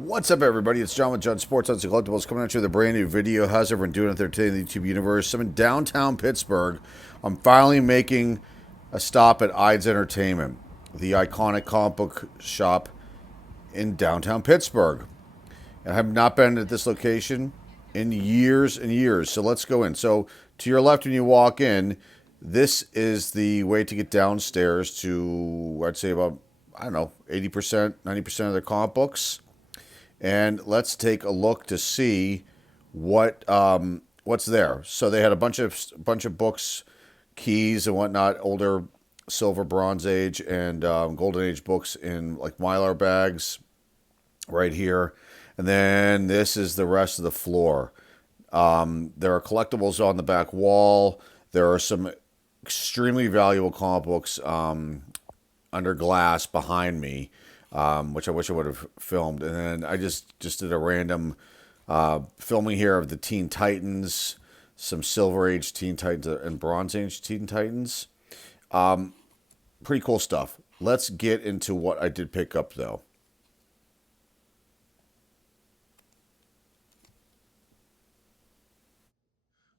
What's up, everybody? It's John with John Sports Hunts and Collectibles coming at you with a brand new video. How's everyone doing out there today in the YouTube universe? I'm in downtown Pittsburgh. I'm finally making a stop at Eides Entertainment, the iconic comic book shop in downtown Pittsburgh. And I have not been at this location in years and years. So let's go in. So to your left when you walk in, this is the way to get downstairs to, I'd say about, 80%, 90% of their comic books. And let's take a look to see what's there. So they had a bunch of books, keys and whatnot, older silver, bronze age, and golden age books in like Mylar bags right here. And then this is the rest of the floor. There are collectibles on the back wall. There are some extremely valuable comic books under glass behind me. Which I wish I would have filmed. And then I just did a random filming here of the Teen Titans, some Silver Age Teen Titans and Bronze Age Teen Titans. Pretty cool stuff. Let's get into what I did pick up, though.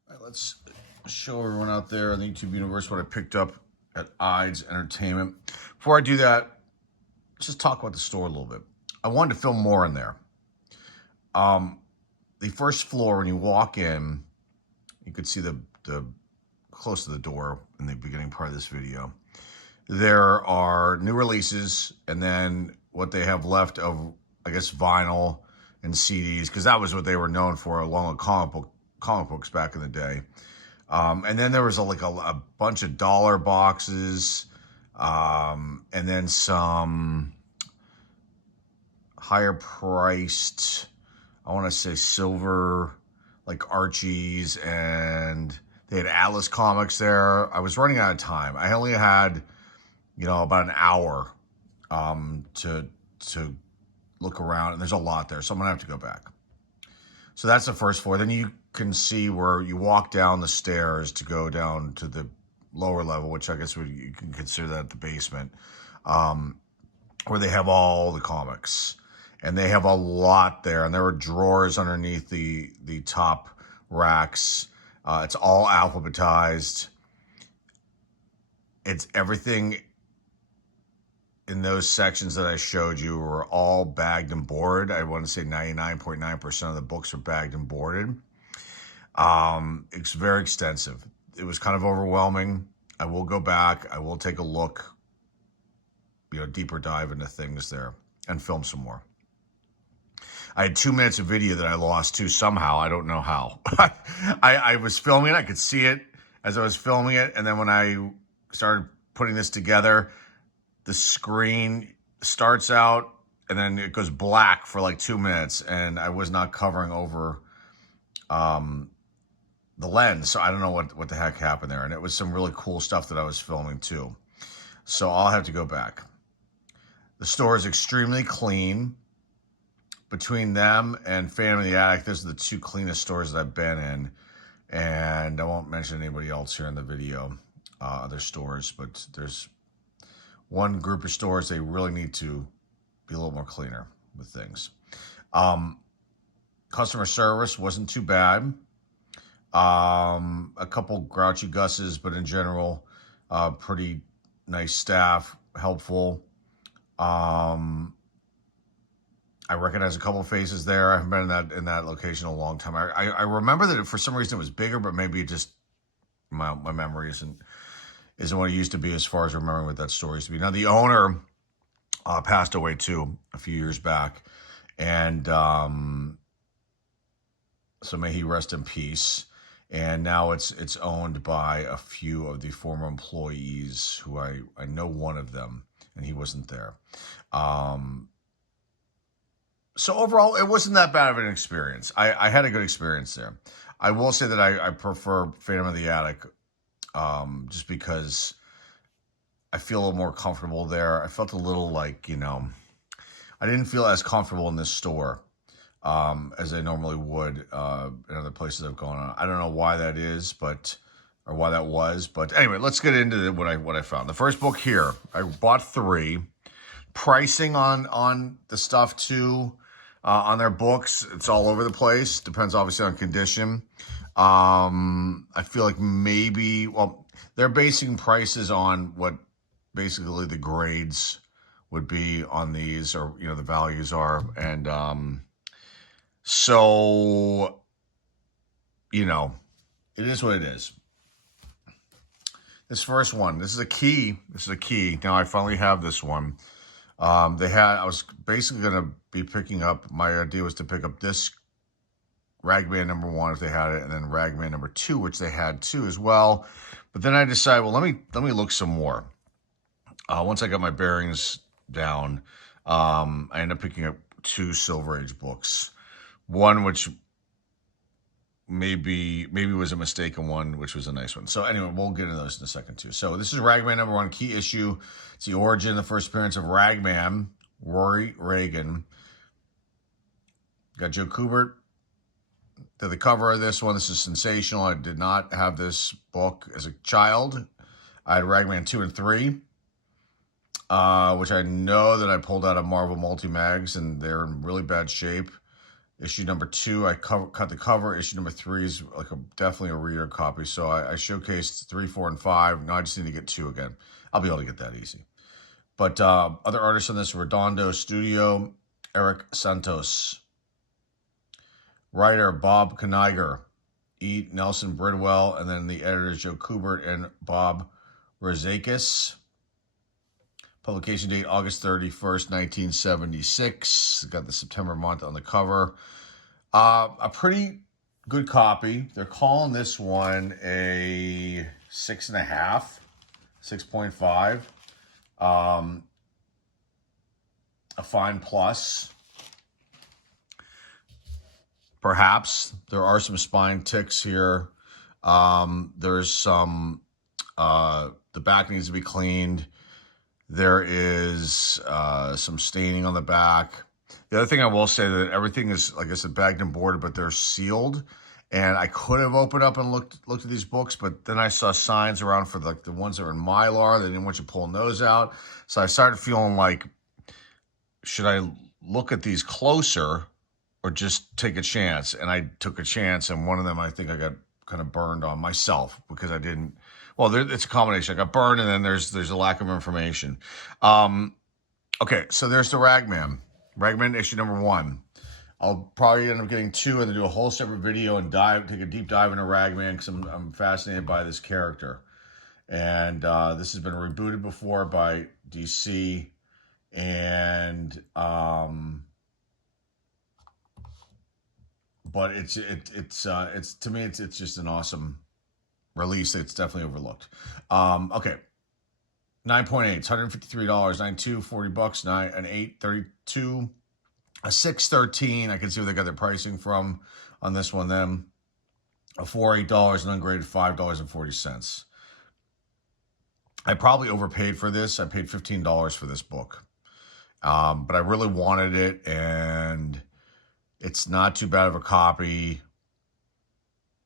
All right, let's show everyone out there in the YouTube universe what I picked up at Eides Entertainment. Before I do that, just talk about the store a little bit. I wanted to film more in there. The first floor, when you walk in, you could see the close to the door in the beginning part of this video. There are new releases, and then what they have left of, I guess, vinyl and CDs, because that was what they were known for, along with comic books back in the day. And then there was a bunch of dollar boxes. And then some higher priced, I want to say silver, like Archies, and they had Atlas comics there. I was running out of time. I only had, about an hour to look around, and there's a lot there, so I'm gonna have to go back. So that's the first floor. Then you can see where you walk down the stairs to go down to the lower level, which I guess you can consider that the basement, where they have all the comics, and they have a lot there, and there are drawers underneath the top racks. It's all alphabetized. It's everything in those sections that I showed you are all bagged and boarded. I want to say 99.9% of the books are bagged and boarded. It's very extensive. It was kind of overwhelming. I will go back. I will take a look, deeper dive into things there and film some more. I had 2 minutes of video that I lost too somehow. I don't know how. I was filming it. I could see it as I was filming it. And then when I started putting this together, the screen starts out and then it goes black for like 2 minutes. And I was not covering over the lens, so I don't know what the heck happened there. And it was some really cool stuff that I was filming too. So I'll have to go back. The store is extremely clean. Between them and Phantom of the Attic, those are the two cleanest stores that I've been in. And I won't mention anybody else here in the video, other stores, but there's one group of stores they really need to be a little more cleaner with things. Customer service wasn't too bad. A couple grouchy Gus's, but in general, pretty nice staff, helpful. I recognize a couple of faces there. I haven't been in that location in a long time. I remember that for some reason it was bigger, but maybe it just my memory isn't what it used to be as far as remembering what that store used to be. Now the owner passed away too a few years back, and so may he rest in peace. And now it's owned by a few of the former employees who I know one of them, and he wasn't there. So overall, it wasn't that bad of an experience. I had a good experience there. I will say that I prefer Phantom of the Attic just because I feel a little more comfortable there. I felt a little like, I didn't feel as comfortable in this store as I normally would in other places I've gone on. I don't know why that is, or why that was. But anyway, let's get into what I found. The first book here, I bought 3. Pricing on the stuff too On their books, it's all over the place. Depends obviously on condition. I feel like maybe, well, they're basing prices on what basically the grades would be on these, or, you know, the values are. And so, you know, it is what it is. This first one, this is a key. This is a key. Now I finally have this one. I was basically going to be picking up, my idea was to pick up this Ragman number 1 if they had it, and then Ragman number 2, which they had too as well. But then I decided, well, let me look some more. Once I got my bearings down, I ended up picking up 2 Silver Age books. One which maybe was a mistaken one, which was a nice one. So anyway, we'll get into those in a second too. So this is Ragman number 1, key issue. It's the origin, the first appearance of Ragman, Rory Reagan. Got Joe Kubert. Did the cover of this one. This is sensational. I did not have this book as a child. I had Ragman 2 and 3, which I know that I pulled out of Marvel Multi-Mags, and they're in really bad shape. Issue number 2, I cut the cover. Issue number 3 is like definitely a reader copy. So I showcased 3, 4, and 5. Now I just need to get 2 again. I'll be able to get that easy. But other artists on this: Redondo Studio, Eric Santos. Writer Bob Kaniger, E. Nelson Bridwell, and then the editors Joe Kubert and Bob Rozakis. Publication date August 31st, 1976. Got the September month on the cover. A pretty good copy. They're calling this one a 6.5, 6.5. A fine plus. Perhaps. There are some spine ticks here. There's some, the back needs to be cleaned. There is some staining on the back. The other thing I will say, that everything is, like I said, bagged and boarded, but they're sealed. And I could have opened up and looked at these books, but then I saw signs around for like the ones that are in Mylar. They didn't want you pulling those out. So I started feeling like, should I look at these closer or just take a chance? And I took a chance, and one of them I think I got kind of burned on myself because I didn't. Well, it's a combination. I got burned, and then there's a lack of information. Okay, so there's the Ragman. Ragman issue number 1. I'll probably end up getting 2 and then do a whole separate video and take a deep dive into Ragman, because I'm fascinated by this character. And this has been rebooted before by DC, and but it's to me it's just an awesome release. It's definitely overlooked. Okay. 9.8, it's $153, 92, $40, 9, an 8, 32, a 6, 13. I can see where they got their pricing from on this one then. A 4, $8, and ungraded $5.40. I probably overpaid for this. I paid $15 for this book. But I really wanted it, and it's not too bad of a copy.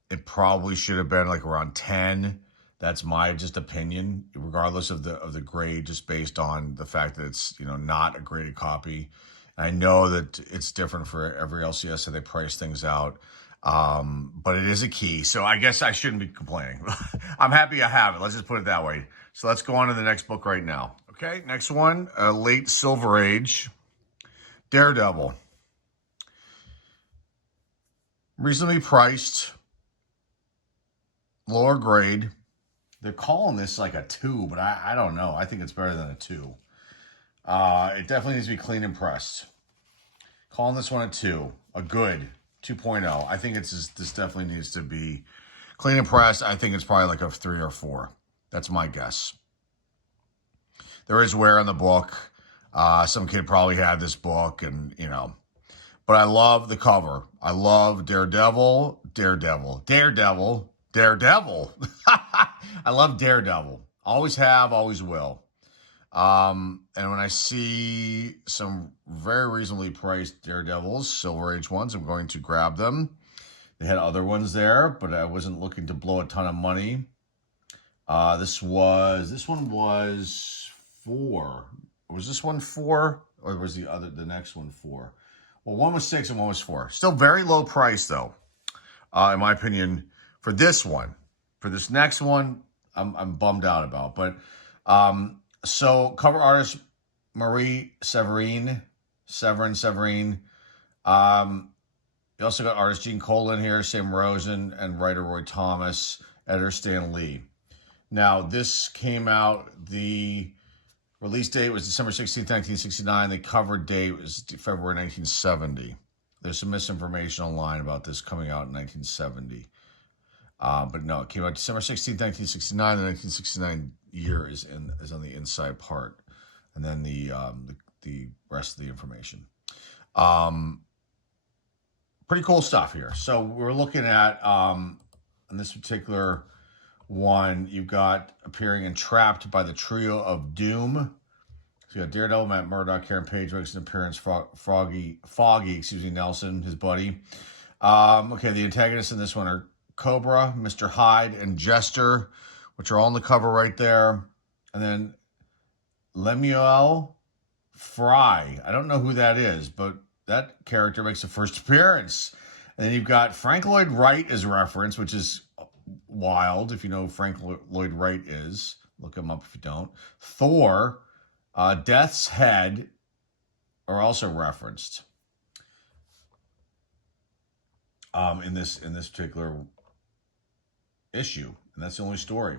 It probably should have been like around 10. That's my just opinion, regardless of the grade, just based on the fact that it's, you know, not a graded copy. I know that it's different for every LCS, so they price things out. But it is a key, so I guess I shouldn't be complaining. I'm happy I have it. Let's just put it that way. So let's go on to the next book right now. Okay, next one, late Silver Age, Daredevil. Reasonably priced, lower grade. They're calling this like a 2, but I don't know. I think it's better than a 2. It definitely needs to be clean and pressed. Calling this one a 2, a good 2.0. I think this definitely needs to be clean and pressed. I think it's probably like a 3 or 4. That's my guess. There is wear on the book. Some kid probably had this book, and, you know. But I love the cover. I love Daredevil. I love Daredevil. Always have, always will. And when I see some very reasonably priced Daredevils, Silver Age ones, I'm going to grab them. They had other ones there, but I wasn't looking to blow a ton of money. This one was 4. Was this one 4? Or was the next one 4? Well, one was 6 and one was 4. Still very low price, though, in my opinion, for this one. For this next one, I'm bummed out about. But so cover artist Marie Severin. You also got artist Gene Cole in here, Sam Rosen, and writer Roy Thomas, editor Stan Lee. Now, this came out, the release date was December 16th, 1969. The cover date was February 1970. There's some misinformation online about this coming out in 1970. But no, it came out December 16th, 1969. The 1969 year is on the inside part. And then the rest of the information. Pretty cool stuff here. So we're looking at, in this particular one, you've got appearing entrapped by the trio of doom. So you got Daredevil, Matt Murdock, Karen Page makes an appearance, Foggy, Nelson, his buddy. Okay, the antagonists in this one are Cobra, Mr. Hyde, and Jester, which are all on the cover right there. And then Lemuel Fry. I don't know who that is, but that character makes a first appearance. And then you've got Frank Lloyd Wright as reference, which is wild. If you know who Frank Lloyd Wright is, look him up if you don't. Thor, Death's Head are also referenced in this particular issue, and that's the only story.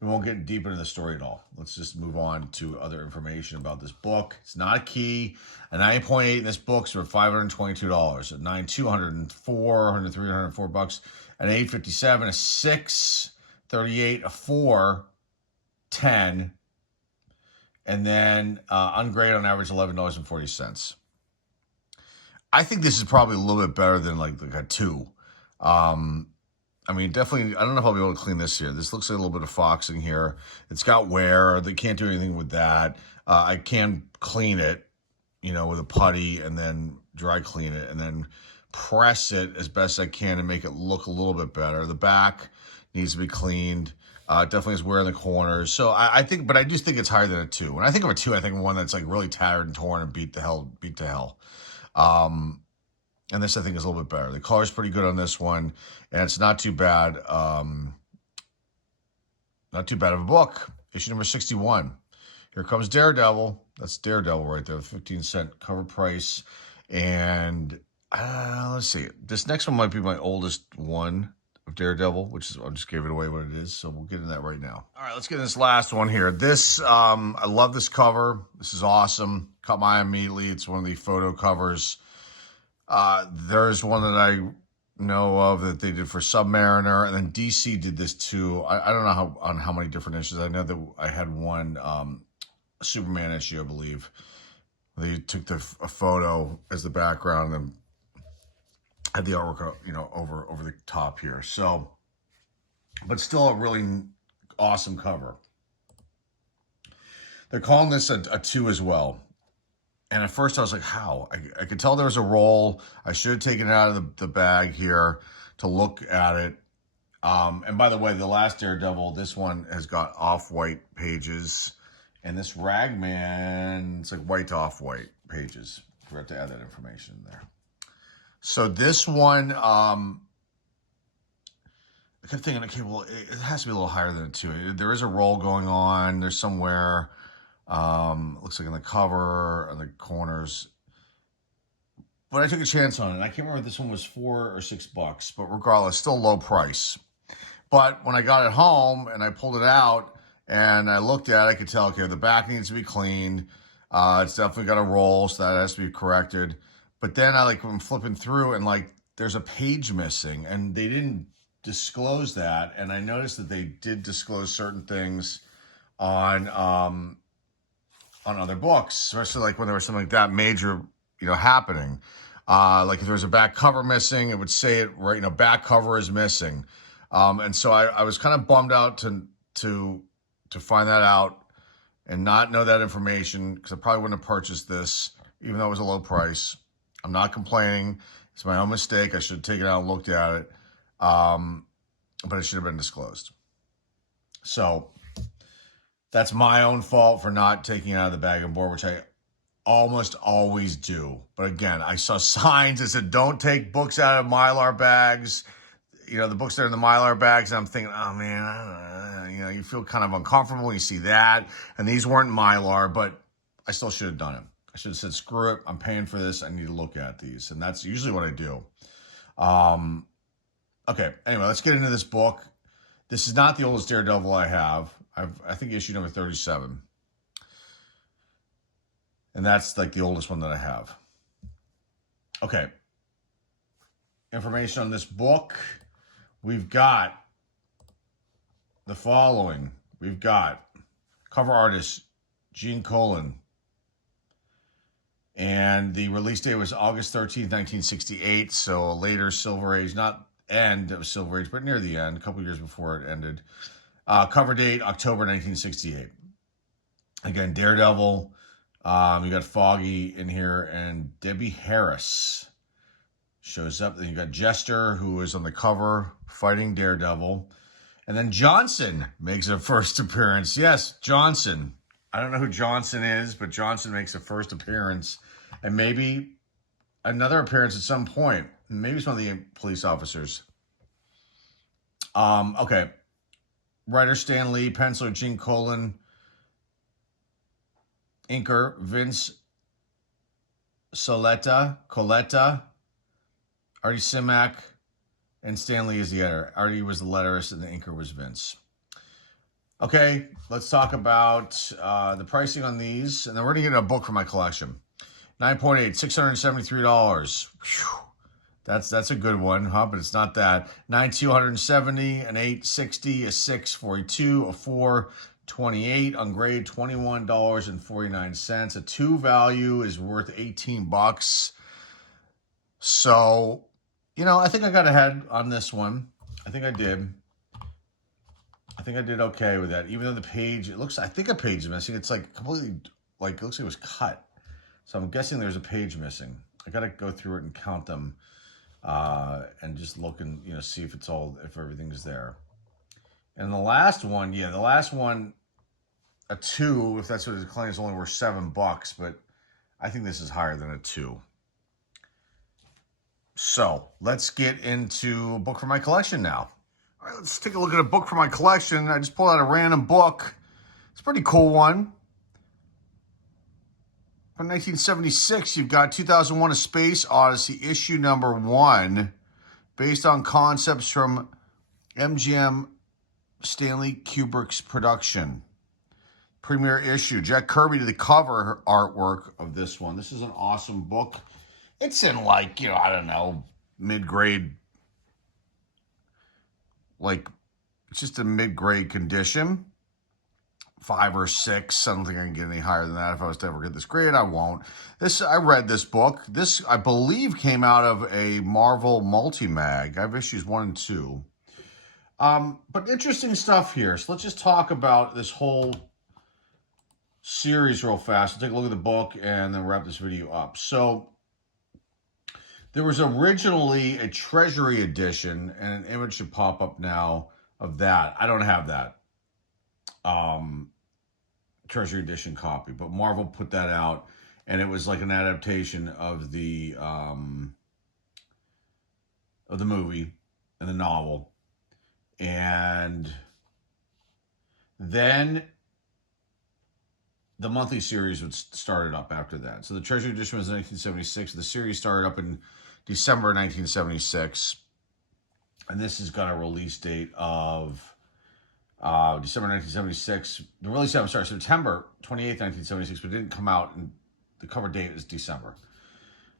We won't get deep into the story at all. Let's just move on to other information about this book. It's not a key. A 9.8 in this book's for $522. A 9, $204, $304. An 8.57, a 6, 38, a 4, 10, and then ungraded on average $11.40. I think this is probably a little bit better than like a 2. I mean, definitely, I don't know if I'll be able to clean this here. This looks like a little bit of foxing here. It's got wear. They can't do anything with that. I can clean it, with a putty and then dry clean it and then press it as best I can and make it look a little bit better. The back needs to be cleaned. Definitely has wear in the corners. So I think, but I just think it's higher than a 2. When I think of a 2, I think of one that's like really tattered and torn and beat to hell. And this, I think, is a little bit better. The color's pretty good on this one, and it's not too bad. Not too bad of a book. Issue number 61. Here comes Daredevil. That's Daredevil right there, 15-cent cover price. And let's see. This next one might be my oldest one of Daredevil, which is, I just gave it away what it is, so we'll get into that right now. All right, let's get into this last one here. This, I love this cover. This is awesome. Caught my eye immediately. It's one of the photo covers. There's one that I know of that they did for Submariner, and then DC did this too. I don't know on how many different issues. I know that I had one Superman issue, I believe. They took a photo as the background and then had the artwork, over the top here. So, but still a really awesome cover. They're calling this a 2 as well. And at first I was like, how? I could tell there was a roll. I should have taken it out of the bag here to look at it. And by the way, the last Daredevil, this one has got off-white pages. And this Ragman, it's like white to off-white pages. Forgot to add that information in there. So this one, I kept thinking, okay, well, it has to be a little higher than a 2. There is a roll going on. There's somewhere... looks like in the cover, on the corners. But I took a chance on it. I can't remember if this one was $4 or $6, but regardless, still low price. But when I got it home and I pulled it out and I looked at it, I could tell, okay, the back needs to be cleaned. It's definitely got a roll, so that has to be corrected. But then I'm flipping through and there's a page missing, and they didn't disclose that. And I noticed that they did disclose certain things on other books, especially when there was something like that major, happening. Like if there was a back cover missing, it would say it right, back cover is missing. And so I was kind of bummed out to find that out and not know that information, because I probably wouldn't have purchased this, even though it was a low price. I'm not complaining. It's my own mistake. I should have taken it out and looked at it. But it should have been disclosed. So that's my own fault for not taking it out of the bag and board, which I almost always do. But again, I saw signs that said, don't take books out of Mylar bags. You know, the books that are in the Mylar bags. And I'm thinking, oh man, you know, you feel kind of uncomfortable when you see that. And these weren't Mylar, but I still should have done it. I should have said, screw it. I'm paying for this. I need to look at these. And that's usually what I do. Okay. Anyway, let's get into this book. This is not the oldest Daredevil I have. I think issue number 37. And that's like the oldest one that I have. Okay. Information on this book. We've got the following. We've got cover artist Gene Colan. And the release date was August 13th, 1968. So a later Silver Age, not end of Silver Age, but near the end, a couple years before it ended. Cover date, October 1968. Again, Daredevil. You got Foggy in here, and Debbie Harris shows up. Then you got Jester, who is on the cover fighting Daredevil. And then Johnson makes a first appearance. Yes, Johnson. I don't know who Johnson is, but Johnson makes a first appearance. And maybe another appearance at some point. Maybe it's one of the police officers. Okay. Writer Stan Lee, penciler Gene Colan, inker Vince Coletta, Artie Simak, and Stan Lee is the editor. Artie was the letterist, and the inker was Vince. Okay, let's talk about the pricing on these, and then we're going to get a book for my collection. 9.8, $673. Whew. That's a good one, huh? But it's not that. 9.2, $170, an 8.60, a 6.42, a 4.28, on grade $21.49. A 2 value is worth $18. So, you know, I think I got ahead on this one. I think I did. I think I did okay with that. Even though the page, I think a page is missing. It's like completely, like, it looks like it was cut. So I'm guessing there's a page missing. I got to go through it and count them and just look and, you know, see if if everything's there. And the last one, a 2, if that's what it's claiming, is only worth $7, but I think this is higher than a 2. So let's get into a book for my collection now. All right, let's take a look at a book for my collection. I just pulled out a random book. It's a pretty cool one. From 1976, you've got 2001: A Space Odyssey, issue number 1, based on concepts from MGM Stanley Kubrick's production. Premiere issue. Jack Kirby did the cover artwork of this one. This is an awesome book. It's in, like, you know, I don't know, mid-grade, like, it's just a mid-grade condition. 5 or 6. I don't think I can get any higher than that. If I was to ever get this grade, I won't. I read this book. This, I believe, came out of a Marvel multi-mag. I have issues 1 and 2. But interesting stuff here. So let's just talk about this whole series real fast. We'll take a look at the book and then wrap this video up. So there was originally a Treasury edition, and an image should pop up now of that. I don't have that Treasury edition copy, but Marvel put that out, and it was like an adaptation of the movie and the novel. And then the monthly series would started up after that. So the Treasury edition was in 1976. The series started up in December 1976. And this has got a release date of December 1976. The release date, September 28th, 1976, but it didn't come out, and the cover date is December.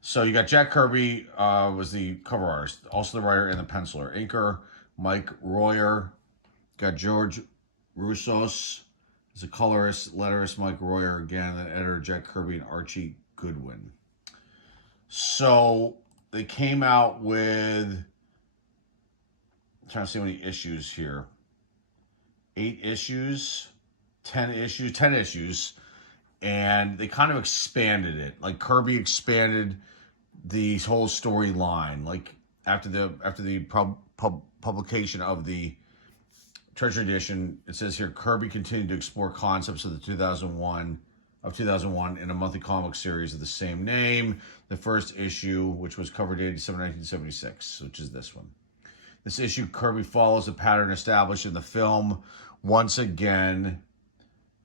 So you got Jack Kirby was the cover artist, also the writer and the penciler. Inker Mike Royer. Got George Roussos as a colorist, letterist Mike Royer again, and then editor Jack Kirby and Archie Goodwin. So they came out with, I'm trying to see how many issues here. 8 issues, 10 issues, and they kind of expanded it. Like Kirby expanded the whole storyline. Like after the publication of the Treasury edition, it says here Kirby continued to explore concepts of the 2001: of 2001 in a monthly comic series of the same name. The first issue, which was cover dated December 1976, which is this one. This issue, Kirby follows the pattern established in the film. Once again,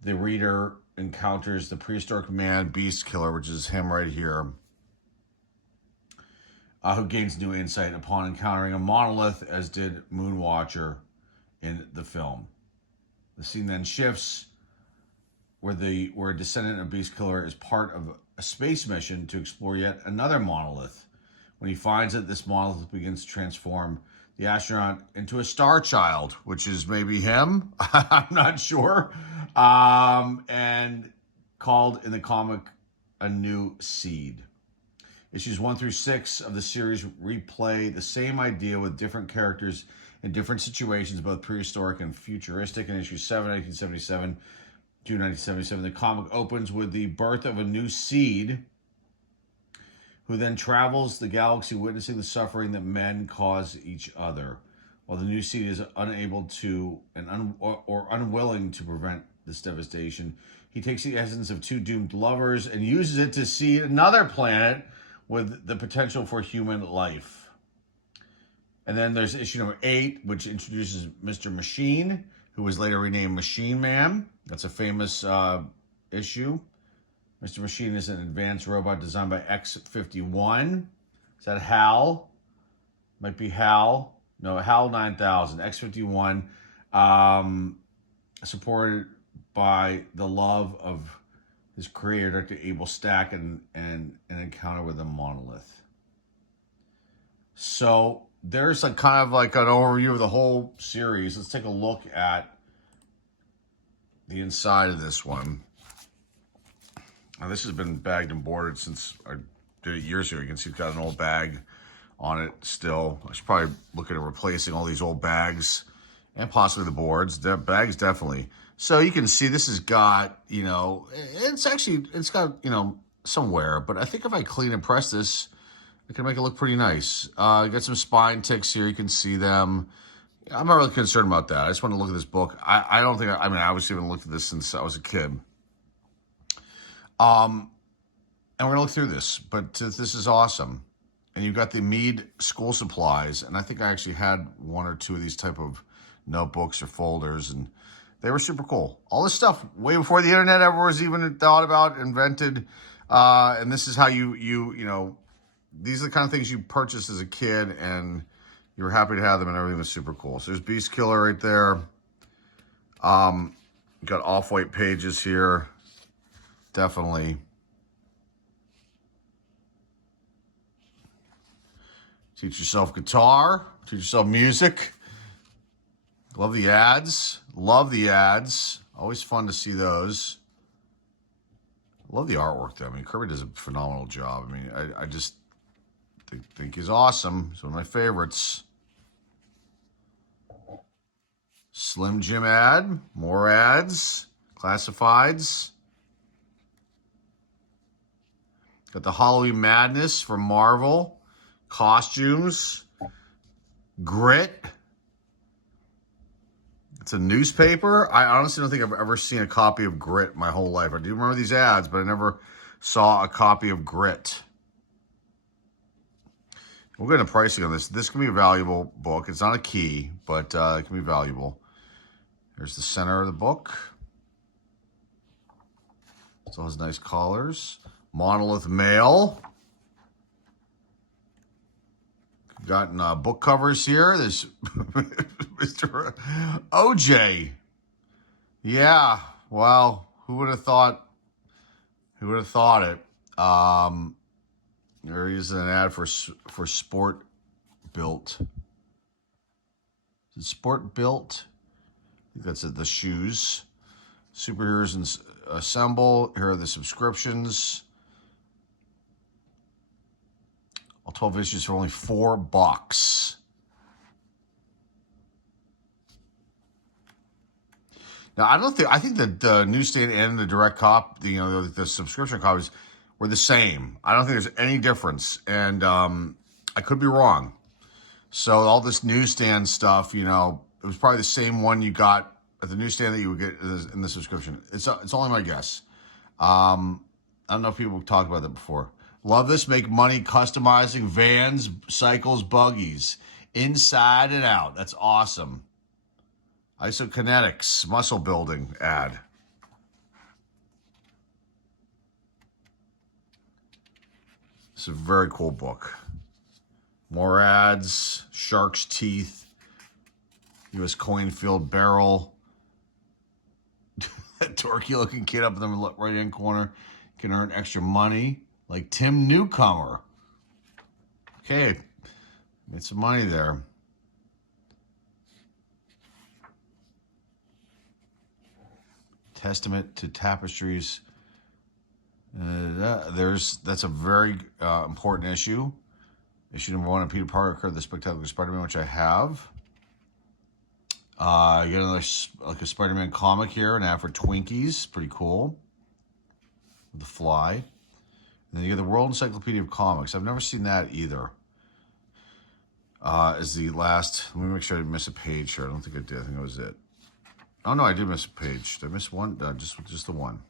the reader encounters the prehistoric man beast killer, which is him right here, who gains new insight upon encountering a monolith, as did Moonwatcher in the film. The scene then shifts where a descendant of beast killer is part of a space mission to explore yet another monolith. When he finds it, this monolith begins to transform the astronaut into a star child, which is maybe him. I'm not sure. And called in the comic a new seed. Issues 1 through 6 of the series replay the same idea with different characters in different situations, both prehistoric and futuristic. In issue 7, 1977, June 1977, the comic opens with the birth of a new seed who then travels the galaxy witnessing the suffering that men cause each other, while the new seed is unable to or unwilling to prevent this devastation. He takes the essence of two doomed lovers and uses it to seed another planet with the potential for human life. And then there's issue number 8, which introduces Mr. Machine, who was later renamed Machine Man. That's a famous issue. Mr. Machine is an advanced robot designed by X-51. Is that Hal? Might be Hal. No, Hal 9000. X-51, supported by the love of his creator, Dr. Abel Stack, and an encounter with a monolith. So there's like kind of like an overview of the whole series. Let's take a look at the inside of this one. Now, this has been bagged and boarded since I did it years ago. You can see it's got an old bag on it still. I should probably look at replacing all these old bags and possibly the boards. The bags definitely. So you can see this has got, it's got, some wear. But I think if I clean and press this, I can make it look pretty nice. Got some spine ticks here. You can see them. I'm not really concerned about that. I just want to look at this book. I don't think, I obviously haven't looked at this since I was a kid. And we're going to look through this, but this is awesome. And you've got the Mead school supplies. And I think I actually had 1 or 2 of these type of notebooks or folders, and they were super cool. All this stuff way before the internet ever was even thought about, invented. And this is how these are the kind of things you purchased as a kid, and you were happy to have them, and everything was super cool. So there's Beast Killer right there. Got off-white pages here. Definitely. Teach yourself guitar. Teach yourself music. Love the ads. Love the ads. Always fun to see those. Love the artwork, though. Kirby does a phenomenal job. I just think he's awesome. He's one of my favorites. Slim Jim ad. More ads. Classifieds. Got the Halloween Madness from Marvel. Costumes. Grit. It's a newspaper. I honestly don't think I've ever seen a copy of Grit my whole life. I do remember these ads, but I never saw a copy of Grit. We'll get into pricing on this. This can be a valuable book. It's not a key, but it can be valuable. Here's the center of the book. Still has nice collars. Monolith Mail. Gotten book covers here. There's Mr. OJ. Yeah, well, who would have thought? Who would have thought it? There he is in an ad for Sport Built. Is it Sport Built? I think that's it. The shoes. Superheroes and Assemble. Here are the subscriptions. All 12 issues for only $4. Now, I think that the newsstand and the direct the subscription copies were the same. I don't think there's any difference. And I could be wrong. So all this newsstand stuff, it was probably the same one you got at the newsstand that you would get in the subscription. It's only my guess. I don't know if people have talked about that before. Love this. Make money customizing vans, cycles, buggies, inside and out. That's awesome. Isokinetics, muscle building ad. It's a very cool book. More ads, shark's teeth, U.S. coin-filled barrel. That dorky looking kid up in the right hand corner can earn extra money, like Tim Newcomer. Okay, made some money there. Testament to Tapestries. That's a very important issue. Issue number 1 of Peter Parker, The Spectacular Spider-Man, which I have. You get another, like a Spider-Man comic here, an ad for Twinkies, pretty cool. The Fly. And then you get the World Encyclopedia of Comics. I've never seen that either. Is the last, let me make sure I didn't miss a page here. I don't think I did. I think that was it. Oh no, I did miss a page. Did I miss one? Just the one.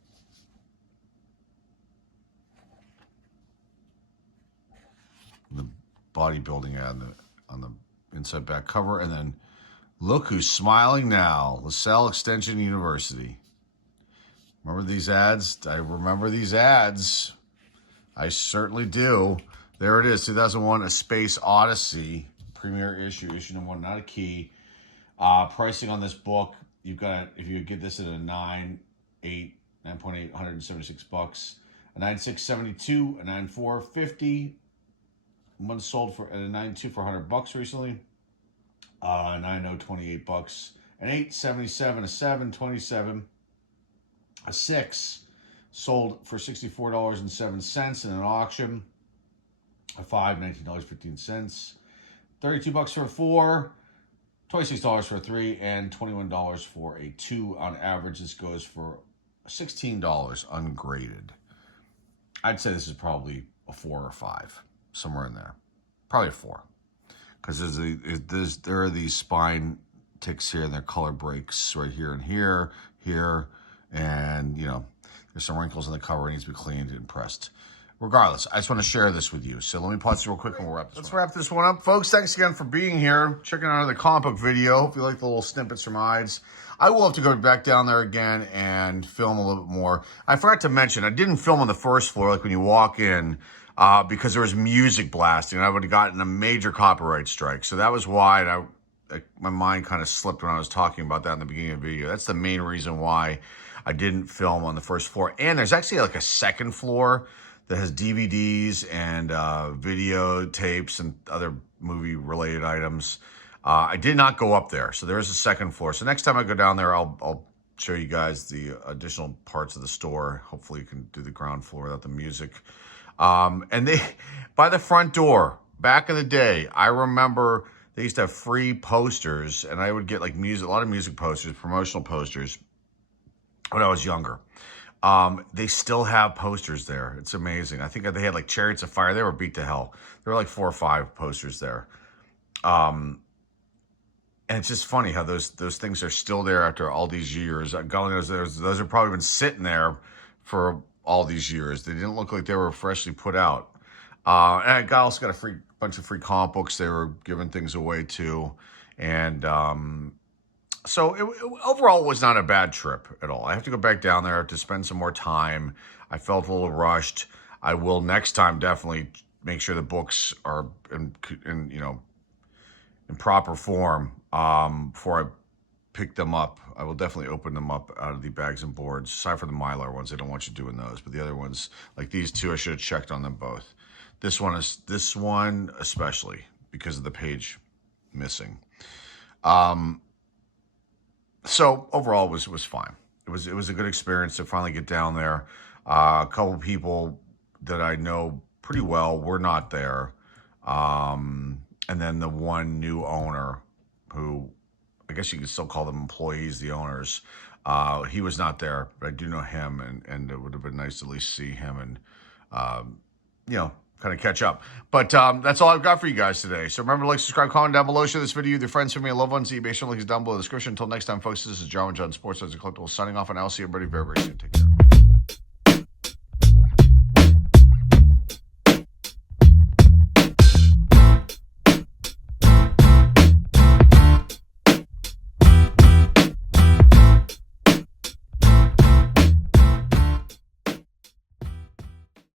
The bodybuilding ad on the inside back cover, and then look who's smiling now, LaSalle Extension University. Remember these ads? I remember these ads. I certainly do. There it is, 2001, A Space Odyssey, premiere issue number 1, not a key. Pricing on this book, you've got, if you get this at a 9.8, 176 bucks, a 9.6, 72, a 9.4, 50. One sold for at a 9.2 for 100 bucks recently. 9.0, 28 bucks. An 8.77, a 7, 27. A 6 sold for $64.07 in an auction. A 5, $19.15. 32 bucks for a 4. $26 for a 3, and $21 for a 2. On average, this goes for $16 ungraded. I'd say this is probably a 4 or 5, somewhere in there. Probably a 4, because there are these spine ticks here, and their color breaks right here and here, and you know, there's some wrinkles in the cover. It needs to be cleaned and pressed. Regardless, I just want to share this with you. So let me pause real quick and we'll wrap this one up. Folks, thanks again for being here, checking out the comic book video. Hope you like the little snippets from Eides. I will have to go back down there again and film a little bit more. I forgot to mention, I didn't film on the first floor, like when you walk in, because there was music blasting, and I would have gotten a major copyright strike. So that was why my mind kind of slipped when I was talking about that in the beginning of the video. That's the main reason why I didn't film on the first floor. And there's actually like a second floor that has DVDs and video tapes and other movie-related items. I did not go up there, so there is a second floor. So next time I go down there, I'll show you guys the additional parts of the store. Hopefully you can do the ground floor without the music. And by the front door, back in the day, I remember they used to have free posters, and I would get like a lot of music posters, promotional posters when I was younger. They still have posters there. It's amazing. I think they had like Chariots of Fire. They were beat to hell. There were like 4 or 5 posters there. And it's just funny how those things are still there after all these years. God knows those have probably been sitting there for all these years. They didn't look like they were freshly put out. And I also got a bunch of free comic books. They were giving things away too. And so overall, it was not a bad trip at all. I have to go back down there to spend some more time. I felt a little rushed. I will next time definitely make sure the books are in proper form before I pick them up. I will definitely open them up out of the bags and boards. Aside from the Mylar ones, I don't want you doing those. But the other ones, like these two, I should have checked on them both. This one especially because of the page missing. So overall, it was fine. It was a good experience to finally get down there. A couple of people that I know pretty well were not there. And then the one new owner who, I guess you could still call them employees, the owners, he was not there, but I do know him, and it would have been nice to at least see him and, kind of catch up. But that's all I've got for you guys today. So remember to like, subscribe, comment down below, share this video with your friends, family, and loved ones. eBay links down below in the description. Until next time, folks, this is John with John Sports and Collectibles signing off, and I'll see everybody very, very soon. Take care.